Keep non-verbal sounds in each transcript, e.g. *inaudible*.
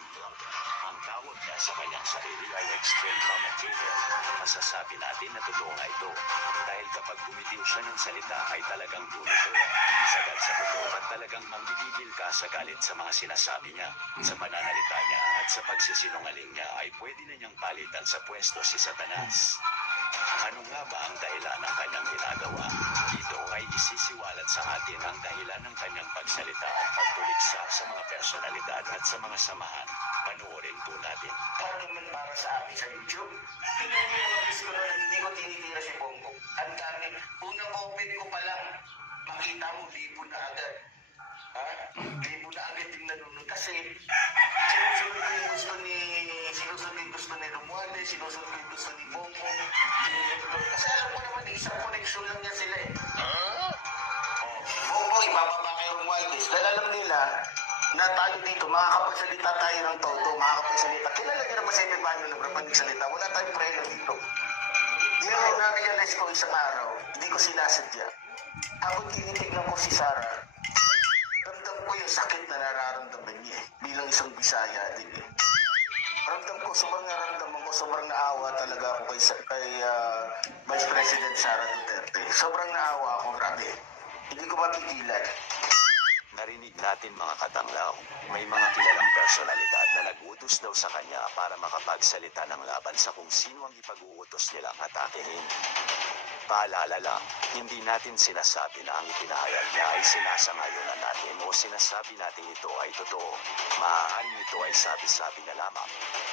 blogger. Ang tawag niya sa kanyang sarili ay extreme commentator. Masasabi natin na totoo nga ito. Dahil kapag bumitiw siya ng salita ay talagang tunay Sagad sa totoo at talagang manggigigil ka sa galit sa mga sinasabi niya. Sa pananalita niya at sa pagsisinungaling niya ay pwede na niyang palitan sa pwesto si Satanas. Ano nga ba ang dahilan ng kanyang ginagawa? Ito ay isisiwalat sa atin ang dahilan ng kanyang pagsalita at pagtuliksa sa mga personalidad at sa mga samahan. Panoorin po natin. Para naman para sa akin sa YouTube. Views ko na hindi ko tinitira si Bongo. Ang dami. Unang open ko pa lang, makita mo, libo na agad. Ha? Libo na agad yung nanonood. Kasi, sinusunod ko yung gusto ni, sinusunod yung gusto ni Romualdez, sinusunod ko yung gusto ni Bongo. Kasi alam ko naman, isang connection lang niya sila eh. Bongo, ibababa kay Romualdez. Dahil alam nila, na tayo dito, makakapagsalita tayo ng todo, makakapagsalita. Kilala niyo naman sa inyo banyo na pagsalita. Wala tayong preno dito. Yun ang na-realize ko isang araw, hindi ko sinasadya. Habang tinitignan ko si Sarah, ko yung sakit na nararamdaman niya eh, bilang isang Bisaya din eh. Ramdam ko, sobrang naramdaman ko, sobrang naawa talaga ako kay, kay ah, Vice President Sara Duterte. Sobrang naawa ako, grabe. Hindi ko mapigilan. Narinig natin mga katanglaw, may mga kilalang personalidad na nag-utos daw sa kanya para makapagsalita ng laban sa kung sino ang ipag-uutos nilang atakehin. Paalala lang, hindi natin sinasabi na ang ipinahayag niya ay sinasangayunan natin o sinasabi natin ito ay totoo. Maaaring ito ay sabi-sabi na lamang.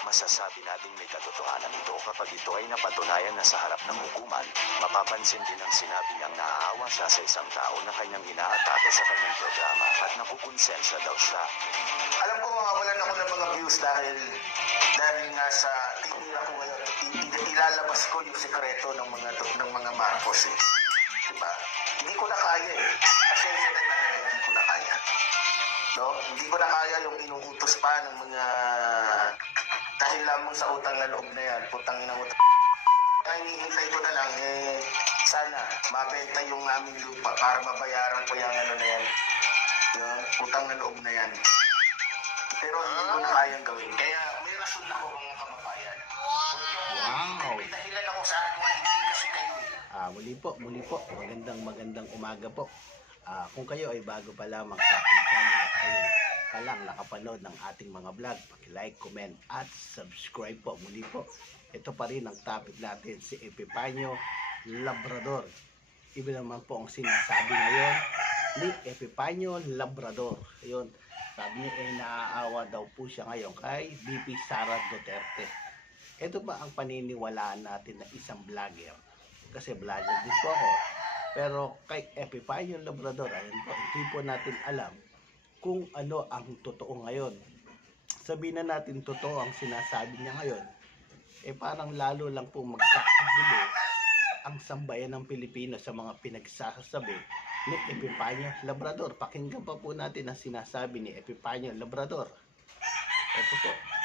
Masasabi natin may katotohanan ito kapag ito ay napatunayan na sa harap ng hukuman. Mapapansin din ang sinabi niyang naaawa siya sa isang tao na kanyang inaatake sa kanyang programa at nakukonsensya daw siya. Alam ko mawawalan ako ng mga views dahil dahil nga sa tinira ko ngayon, ilalabas ko yung sekreto ng mga ng mga Marcos eh. Diba? Hindi ko na kaya eh. Pasensya na talaga, hindi ko na kaya. No? Hindi ko na kaya yung inuutos pa ng mga dahil lamang sa utang na loob na yan, putang ina utang. Ang hinihintay ko na lang eh, sana mabenta yung aming lupa para mabayaran ko yung ano na yan. Yung utang na loob na yan. Pero hindi ko na kayang gawin. Kaya may rason ako mga po, muli po. Magandang magandang umaga po. Ah, kung kayo ay bago pa lamang sa ating channel at kayo pa lang nakapanood ng ating mga vlog, paki-like, comment at subscribe po. Muli po, ito pa rin ang topic natin, si Epipanyo Labrador. Iba naman po ang sinasabi ngayon ni Epipanyo Labrador. Ayun, sabi niya eh naaawa daw po siya ngayon kay BP Sara Duterte. Ito ba ang paniniwalaan natin na isang vlogger? Kasi vlogger din po ako. Pero kay Epifanio Labrador, ayun po, hindi po natin alam kung ano ang totoo ngayon. Sabihin na natin totoo ang sinasabi niya ngayon, eh parang lalo lang po magkakagulo ang sambayan ng Pilipino sa mga pinagsasabi ni Epifanio Labrador. Pakinggan pa po natin ang sinasabi ni Epifanio Labrador. Ito po.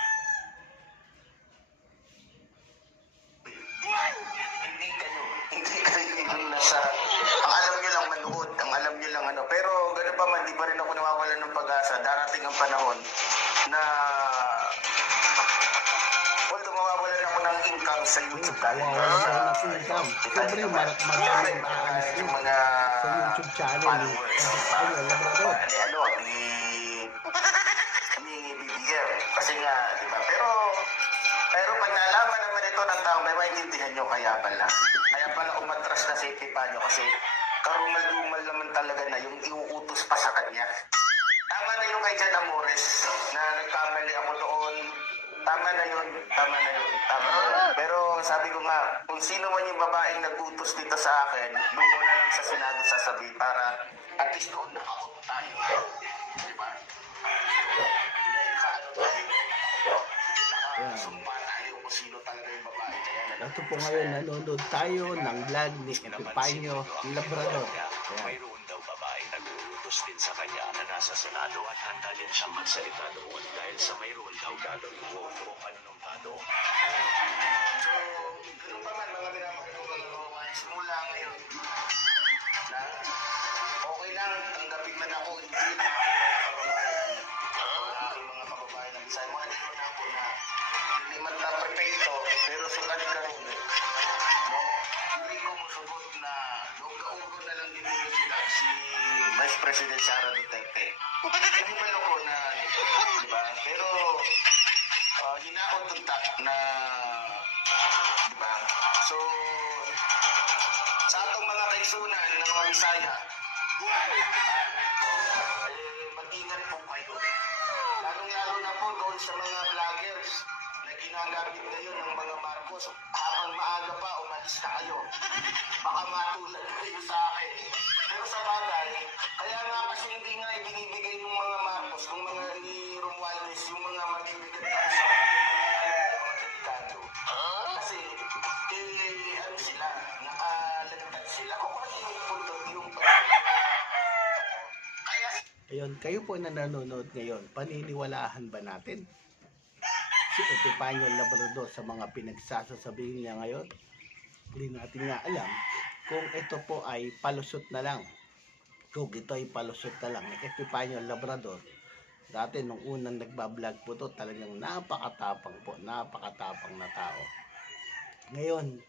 Income sa YouTube sa ako ng income. Siyempre, mar- maraming aalis yung yun. mga Sa YouTube channel followers. Epifanio Labrador. Ni ano, ni... ni BBM. Kasi nga, di ba? Pero... Pero pag nalaman naman ito ng tao, may maintindihan nyo kaya pala. Kaya pala umatras na si Epifanio kasi karumal-dumal naman talaga na yung iuutos pa sa kanya. Tama na yung kay Jan Amores na nagkamali ako doon. Tama na yun, tama na yun, tama na yun. Pero sabi ko nga, kung sino man yung babaeng nag-utos dito sa akin, doon ko na lang sa Senado sasabihin para at least doon nakaot tayo. Di ba? Nakaano tayo, nakasumpa tayo kung sino talaga yung babae. Kaya na Ito po ngayon nanonood tayo ng vlog ni Epifanio Labrador. Nag-uutos din sa kanya na nasa Senado at handa din siyang magsalita doon dahil sa mayroon daw gagawin ko o panunumpado. So, ganun pa man, mga minamahal mga simula ngayon. President Sara Duterte. Hindi ba ko na, di ba? Pero, uh, hinaon tuntak na, di ba? So, sa atong mga kaisunan ng mga Bisaya, eh, mag-ingat po kayo. Lalong-lalo na po doon sa mga vloggers ginagamit ngayon ng mga Marcos. Habang maaga pa, umalis na kayo. Baka matulad kayo sa akin. Pero sa bagay, kaya nga kasi hindi nga ibinibigay ng mga Marcos, ng mga ni Romualdez, yung mga mabibigat na sa. Kasi, eh, ano sila, nakalagtad sila. Kung ano yung punto, yung Ayun, kayo po na nanonood ngayon, paniniwalaan ba natin? Si Epifanio Labrador sa mga pinagsasasabihin niya ngayon? Hindi natin nga alam kung ito po ay palusot na lang. Kung ito ay palusot na lang ni Epifanio Labrador. Dati nung unang nagbablog po to, talagang napakatapang po, napakatapang na tao. Ngayon,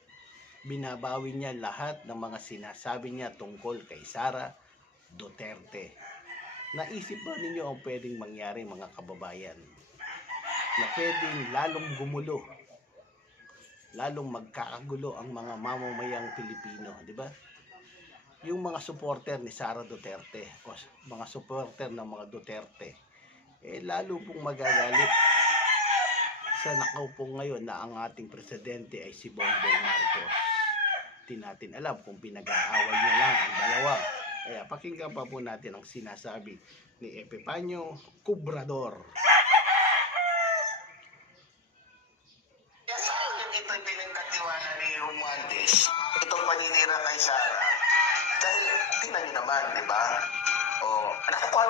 binabawi niya lahat ng mga sinasabi niya tungkol kay Sara Duterte. Naisip ba ninyo ang pwedeng mangyari mga kababayan? Na pwedeng lalong gumulo, lalong magkakagulo ang mga mamamayang Pilipino, di ba? Yung mga supporter ni Sara Duterte o mga supporter ng mga Duterte, eh lalo pong magagalit sa nakaupo ngayon na ang ating presidente ay si Bongbong Marcos. Di natin alam kung pinag-aaway niya lang ang dalawa. Kaya pakinggan pa po natin ang sinasabi ni Epifanio Cubrador.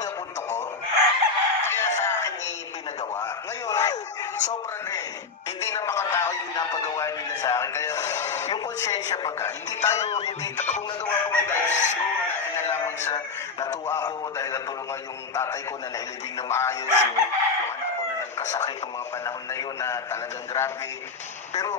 Ang punto ko. Kaya sa akin ipinagawa. Ngayon, sobra na eh. Hindi na makatao yung pinapagawa nila sa akin. Kaya, yung konsensya pagka, hindi tayo, hindi, kung nagawa ko man dahil siguro na lamang sa natuwa ako dahil natulungan yung tatay ko na nailibing na maayos yung, yung anak ko na nagkasakit ng mga panahon na yun na talagang grabe. Pero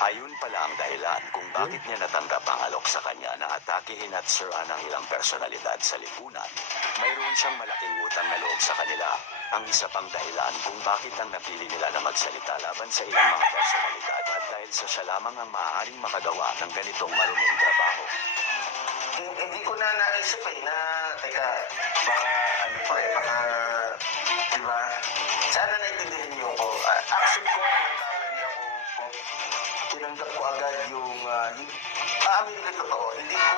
Ayun pala ang dahilan kung bakit niya natanggap ang alok sa kanya na atakihin at siraan ang ilang personalidad sa lipunan. Mayroon siyang malaking utang na loob sa kanila. Ang isa pang dahilan kung bakit ang napili nila na magsalita laban sa ilang mga personalidad at dahil sa siya lamang ang maaaring makagawa ng ganitong maruming trabaho. hin- hindi ko na naisip eh na, teka, baka ano pa eh, baka, di ba? Sana naintindihan niyo ko. Uh, action ko, agad yung, uh, yung aamin ko totoo. Hindi ko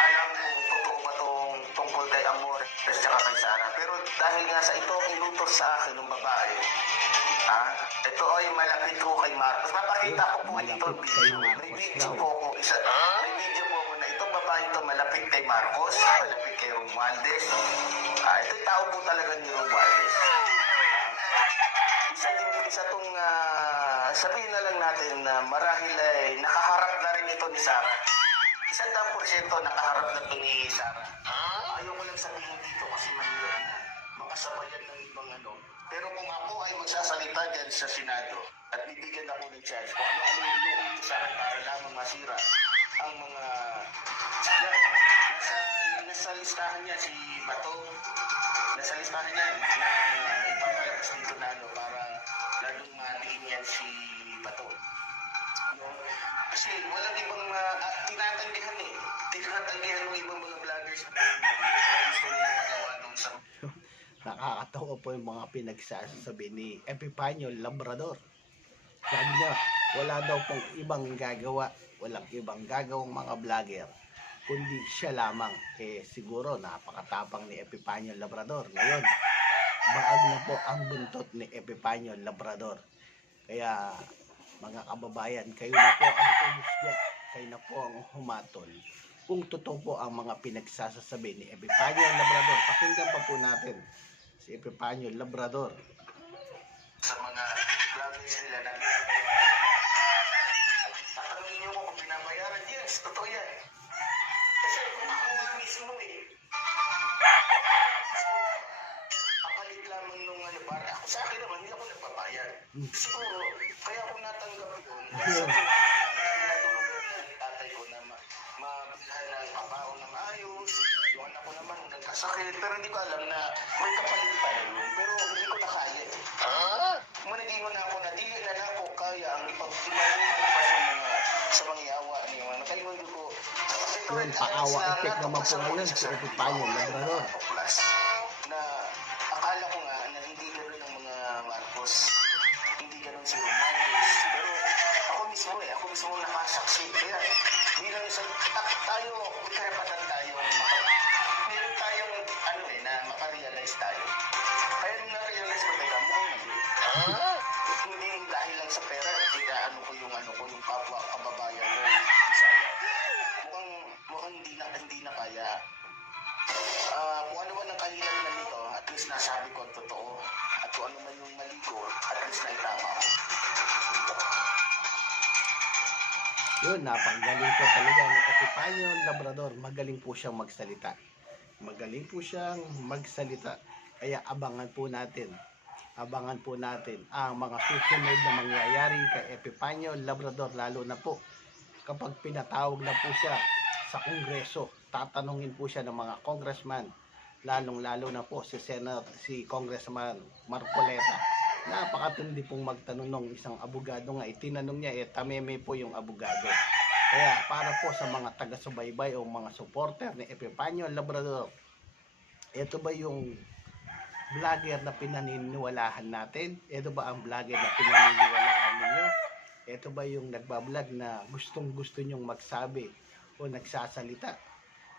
alam kung totoo ba tong tungkol kay Amor at saka kay Sara. Pero dahil nga sa ito ang inutos sa akin ng babae, ha? Ito ay malapit ko kay Marcos. Papakita ko po ito kay video. May Marcos video po ako. Isa, may video po ako na itong babae ito malapit kay Marcos, malapit kay Romualdez. Ah, ito'y tao po talaga ni Romualdez. Isa din isa tong ah, sabihin na lang natin na marahil ay nakaharap na rin ito ni Sarah. Isang daang porsyento nakaharap na ito ni Sarah. Ayaw ko lang sabihin dito kasi mahirap na makasabayan ng ibang ano. Pero kung ako ay magsasalita dyan sa Senado at bibigyan ako ng chance kung ano-ano yung inuuto sa akin para lamang masira ang mga Kasi walang ibang uh, tinatanggihan eh. Tinatanggihan ng ibang mga vloggers Nakakatawa po yung mga pinagsasabi ni Epifanio Labrador. Sabi niya, wala daw pong ibang gagawa, walang ibang gagawang mga vlogger, kundi siya lamang. Eh siguro napakatapang ni Epifanio Labrador. Ngayon, baag na po ang buntot ni Epifanio Labrador. Kaya mga kababayan, kayo na po ang umusga, kayo na po ang humatol. Kung totoo po ang mga pinagsasasabi ni Epifanio Labrador, pakinggan pa po natin si Epifanio Labrador. sa mga vloggers nila na. Tatanungin niyo ko kung binabayaran. Yes, totoo yan. Kasi kung ako nga mismo eh, lamang nung ano, para ako sa akin naman, hindi ako nagbabayad. Siguro, Yun. *laughs* tatay ko na ma mabilhan ng kabaon ng ayos. Yung anak ko naman nagkasakit. Pero hindi ko alam na may kapalit pa yun. Pero hindi ko na kaya. Ah? Managingon na ako na dili na na ako kaya ang ipag-imahin pa sa mga sa mga yawa niyo. Nakaingon ko. Yun, paawa effect naman po ngayon Epipanyo Labrador. Plus, na nakasaksi. Kaya bilang isang ta- tayo, may karapatan tayo meron tayong ano eh, na makarealize tayo. Kaya nung na-realize ko, teka, mukhang mali. Hindi dahil lang sa pera, kaya ano ko yung ano ko, yung kapwa kababayan ko, Bisaya. Mukhang, mukhang hindi na, hindi na kaya. Ah, kung ano man ang kahilangan nito, at least nasabi ko ang totoo. At kung ano man yung mali ko, at least naitama ko. Yun, napanggaling po talaga ng Epipanyo Labrador. Magaling po siyang magsalita. Magaling po siyang magsalita. Kaya abangan po natin. Abangan po natin ang mga susunod na mangyayari kay Epipanyo Labrador. Lalo na po kapag pinatawag na po siya sa Kongreso. Tatanungin po siya ng mga congressman. Lalong-lalo na po si Senate, si Congressman Marcoleta napakatindi pong magtanong ng isang abogado nga itinanong niya eh tameme po yung abogado kaya para po sa mga taga-subaybay o mga supporter ni Epipanyo Labrador ito ba yung vlogger na pinaniniwalahan natin? Ito ba ang vlogger na pinaniniwalahan ninyo? Ito ba yung nagbablog na gustong gusto nyong magsabi o nagsasalita?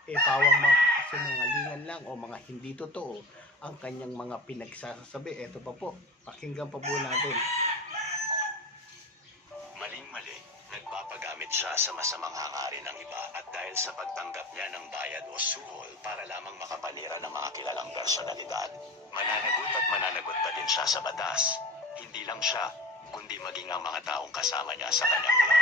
Eh pawang mga kasinungalingan lang o mga hindi totoo ang kanyang mga pinagsasabi. Ito pa po, pakinggan pa po natin. Maling-mali, nagpapagamit siya sa masamang hangarin ng iba at dahil sa pagtanggap niya ng bayad o suhol para lamang makapanira ng mga kilalang personalidad, mananagot at mananagot pa din siya sa batas. Hindi lang siya, kundi maging ang mga taong kasama niya sa kanyang blog.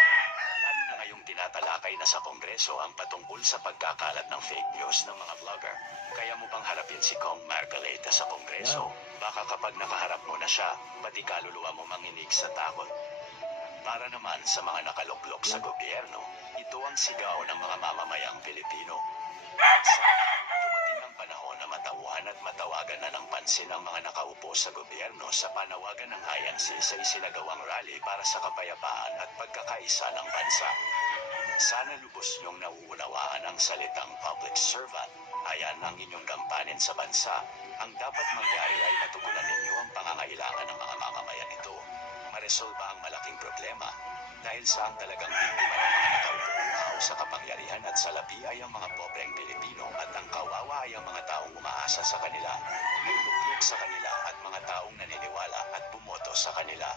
Tinatalakay na sa Kongreso ang patungkol sa pagkakalat ng fake news ng mga vlogger. Kaya mo bang harapin si Kong Marcoleta sa Kongreso? Baka kapag nakaharap mo na siya, pati kaluluwa mo manginig sa takot. Para naman sa mga nakaluklok sa gobyerno, ito ang sigaw ng mga mamamayang Pilipino. Sana, dumating ang panahon na matauhan at matawagan na ng pansin ang mga nakaupo sa gobyerno sa panawagan ng INC sa isinagawang rally para sa kapayapaan at pagkakaisa ng bansa. Sana lubos niyong nauunawaan ang salitang public servant. Ayan ang inyong gampanin sa bansa. Ang dapat mangyari ay matugunan ninyo ang pangangailangan ng mga mamamayan ito. Maresolba ang malaking problema dahil sa ang talagang biktima ng mga nakaupo sa kapangyarihan at salapi ay ang mga pobreng Pilipino at ang kawawa ay ang mga taong umaasa sa kanila, nagluklok sa kanila at mga taong naniniwala at bumoto sa kanila.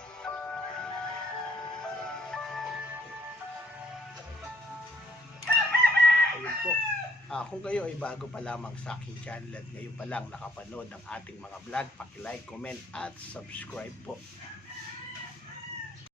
Ayun po. Ah, kung kayo ay bago pa lamang sa aking channel at ngayon pa lang nakapanood ng ating mga vlog, paki-like, comment at subscribe po.